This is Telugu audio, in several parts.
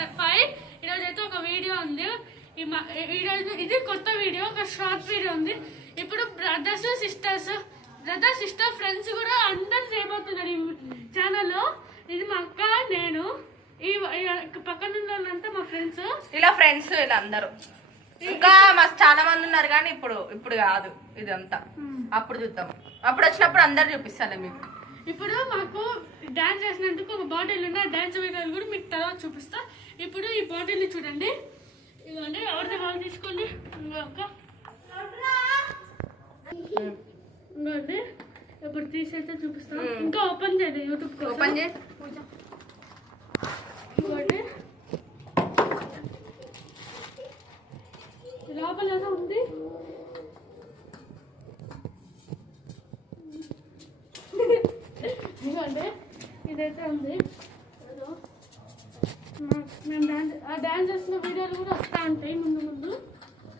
5 ఈరోజు అయితే ఒక వీడియో ఉంది. ఈరోజు ఇది కొత్త వీడియో, ఒక షార్ట్ వీడియో ఉంది. ఇప్పుడు బ్రదర్ సిస్టర్ ఫ్రెండ్స్ కూడా అందరు చేయబోతున్నారు ఈ ఛానల్లో. ఇది మా అక్క, నేను, ఈ పక్కన ఉన్న వాళ్ళంతా మా ఫ్రెండ్స్. ఇలా ఫ్రెండ్స్ ఇలా అందరూ ఇంకా చాలా మంది ఉన్నారు కానీ ఇప్పుడు కాదు ఇదంతా. అప్పుడు చూద్దాం, అప్పుడు వచ్చినప్పుడు అందరు చూపిస్తాను మీకు. ఇప్పుడు మాకు డాన్స్ చేసినందుకు ఒక బాటిల్ ఉన్న డాన్స్ వీడియోలు కూడా మీకు తర్వాత చూపిస్తా. ఇప్పుడు ఈ బాటిల్ని చూడండి, ఇదిగోండి. ఎవరిది వాళ్ళు తీసుకోండి. ఇంకోండి ఇప్పుడు తీసైతే చూపిస్తాం. ఇంకా ఓపెన్ చేయండి యూట్యూబ్ కోసం. ఓపెన్ చేయి. ఇంకోండి లోపల ఏదో ఉంది. ఇదిగోండి ఇదైతే ఉంది. మేము డాన్స్ చేసిన వీడియోలు కూడా వస్తూ ఉంటాయి ముందు.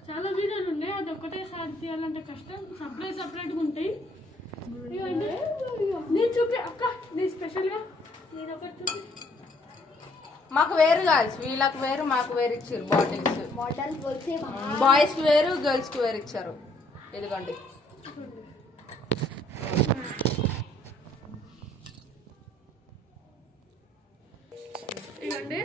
చాలా వీడియోలు ఉన్నాయి, అది ఒక్కటేసారి తీయాలంటే కష్టం. సపరేట్గా ఉంటాయి. ఇవ్వండి నేను చూపి అక్క, నీ స్పెషల్గా నేను ఒకటి చూపి. మాకు వేరు కాదు, వీళ్ళకి వేరు మాకు వేరు ఇచ్చారు బాటిల్స్. బాయ్స్ కి వేరు, గర్ల్స్ కి వేరు ఇచ్చారు. ఇదిగోండి. ఇవ్వండి